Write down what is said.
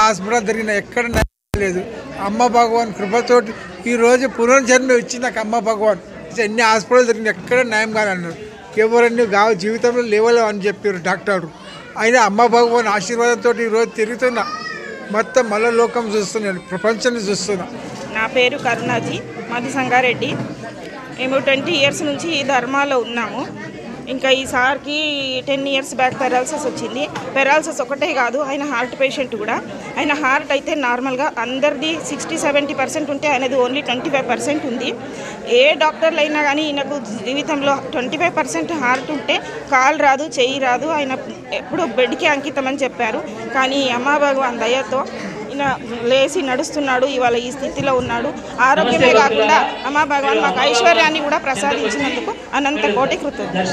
Hospital జరిగిన ఎక్కడ లేదు అమ్మ భగవాన్ కృపతోటి ఈరోజు పునర్జన్మ ఇచ్చి నాకు అమ్మ భగవాన్ ఎన్ని హాస్పిటల్ జరిగిన ఎక్కడ న్యాయం కాదు అన్నారు. ఎవరన్నీ జీవితంలో లేవలేవు అని చెప్పారు డాక్టర్. అయినా అమ్మ భగవాన్ ఆశీర్వాదంతో ఈరోజు తిరుగుతున్నా, మొత్తం మళ్ళీ లోకం చూస్తున్నాను, ప్రపంచాన్ని చూస్తున్నా. నా పేరు కరుణాజీ, మాది సంగారెడ్డి. మేము 20 ఇయర్స్ నుంచి ఈ ధర్మాలో ఉన్నాము. ఇంకా ఈ సార్కి 10 ఇయర్స్ బ్యాక్ పెరాలసిస్ వచ్చింది. పెరాలసిస్ ఒకటే కాదు, ఆయన హార్ట్ పేషెంట్ కూడా. ఆయన హార్ట్ అయితే నార్మల్గా అందరిది 60-70% ఉంటే ఆయనది ఓన్లీ 25% ఉంది. ఏ డాక్టర్లు అయినా కానీ ఈయనకు జీవితంలో 25% హార్ట్ ఉంటే కాలు రాదు, చెయ్యి రాదు, ఆయన ఎప్పుడు బెడ్కి అంకితం అని చెప్పారు. కానీ అమ్మా భగవాన్ దయతో ఈయన లేచి నడుస్తున్నాడు, ఇవాళ ఈ స్థితిలో ఉన్నాడు. ఆరోగ్యమే కాకుండా అమ్మా భగవాన్ మాకు ఐశ్వర్యాన్ని కూడా ప్రసాదించినందుకు అనంత కోటి కృతజ్ఞతలు.